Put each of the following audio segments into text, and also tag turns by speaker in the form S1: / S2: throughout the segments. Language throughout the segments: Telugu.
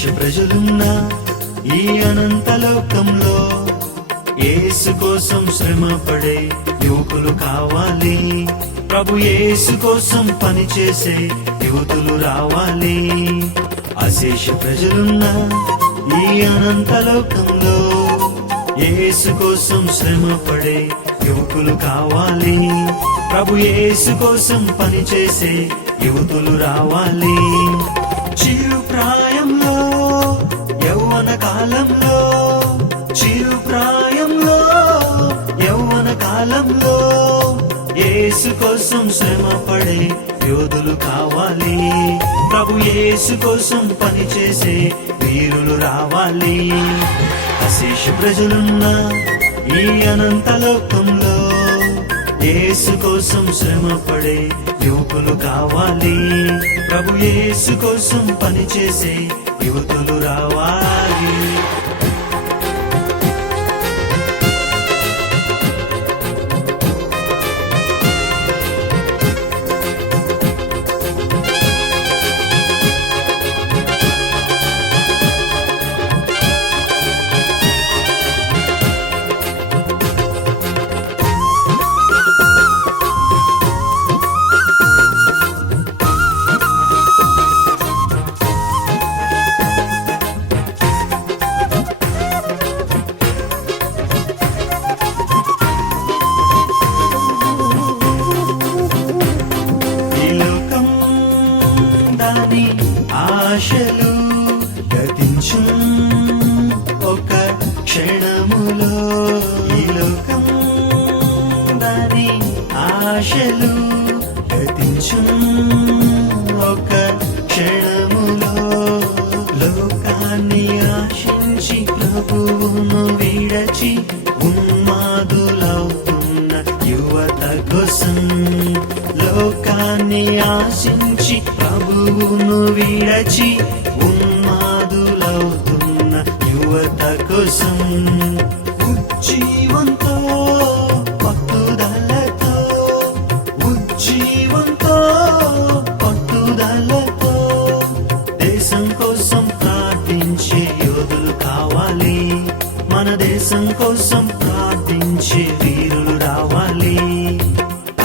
S1: లక్ష ప్రజలున్న ఈ అనంత లోకంలో ఏసు కోసం శ్రమ పడే యువకులు కావాలి. ప్రభు ఏసు కోసం పనిచేసే యువతులు రావాలి. అశేష ప్రజలున్న ఈ అనంత లోకంలో ఏసు కోసం శ్రమ పడే యువకులు కావాలి. ప్రభు ఏసు కోసం పనిచేసే యువతులు రావాలి. జీవ కాలంలో చిరు ప్రాయంలో యౌవన కాలంలో యేసు కోసం శ్రమ పడే యోధులు కావాలి. ప్రభు యేసు కోసం పనిచేసే వీరులు రావాలి. అశేష ప్రజలున్న ఈ అనంత లోకంలో యేసు కోసం శ్రమ పడే యువకులు కావాలి. ప్రభు యేసు కోసం పనిచేసే యువతులు రావాలి. ఆశలు గతించు ఒక క్షణములో. లోకాన్ని ఆశించి ప్రభువును విడచి ఉన్మాదులవుతున్న యువత కోసం లోకాన్ని ఆశించి ప్రభువును విడచి ఉన్మాదులవుతున్న యువత కోసం మన దేశం కోసం ప్రార్థించే వీరులు రావాలి.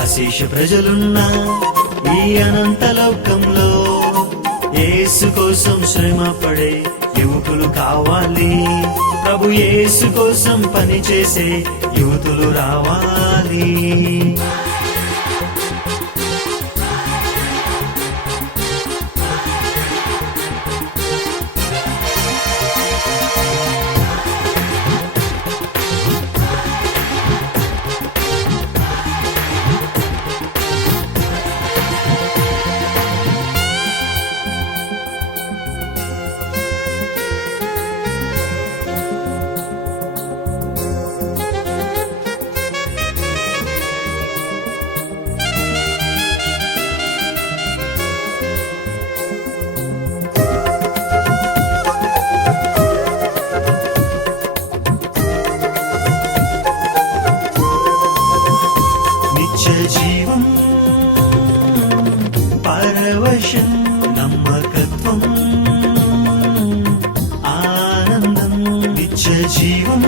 S1: అశేష ప్రజలున్న ఈ అనంత లోకంలో యేసు కోసం శ్రమ పడే యువకులు కావాలి. ప్రభు యేసు కోసం పనిచేసే యువతులు రావాలి. నిత్య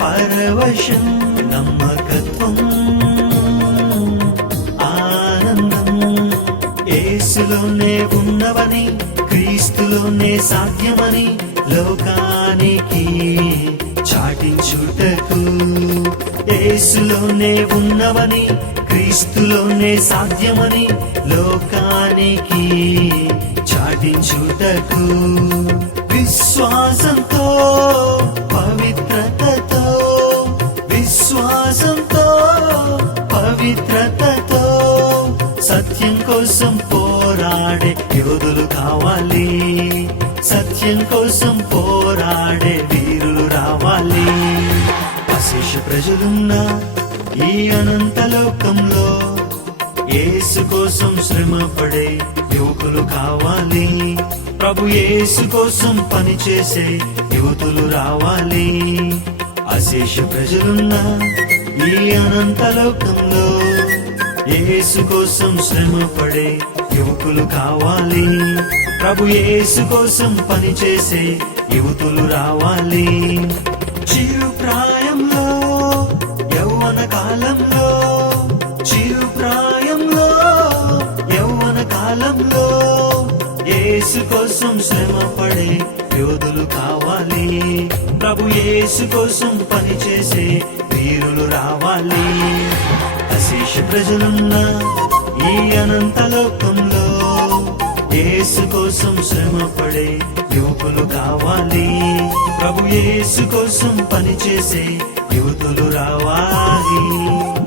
S1: పరవశం నమ్మకత్వం ఆనందం. ఏసులోనే ఉన్నవని క్రీస్తులోనే సాధ్యమని లోకానికి చాటించుటకు. ఏసులోనే ఉన్నవని క్రీస్తులోనే సాధ్యమని లోకానికి చాటించుటకు. విశ్వాసంతో పవిత్రతతో విశ్వాసంతో పవిత్రతతో సత్యం కోసం పోరాడే యోధులు కావాలి. సత్యం కోసం పోరాడే వీరులు రావాలి. అశేష ప్రజలున్న ఈ అనంత లోకంలో ఏసు కోసం శ్రమ పడే యువకులు కావాలి. ప్రభు యేసు కోసం పనిచేసే యువతులు రావాలి. అశేష ప్రజలున్న ఈ అనంత లోకంలో యేసు కోసం శ్రమ పడే యువకులు కావాలి. ప్రభు యేసు కోసం పనిచేసే యువతులు రావాలి. చిరు శ్రమ పడే యోధులు కావాలి. ప్రభు యేసు కోసం పనిచేసే వీరులు రావాలి. అశేష ప్రజలున్న ఈ అనంత లోకంలో యేసు కోసం శ్రమ పడే యువకులు కావాలి. ప్రభు యేసు కోసం పనిచేసే యువతులు రావాలి.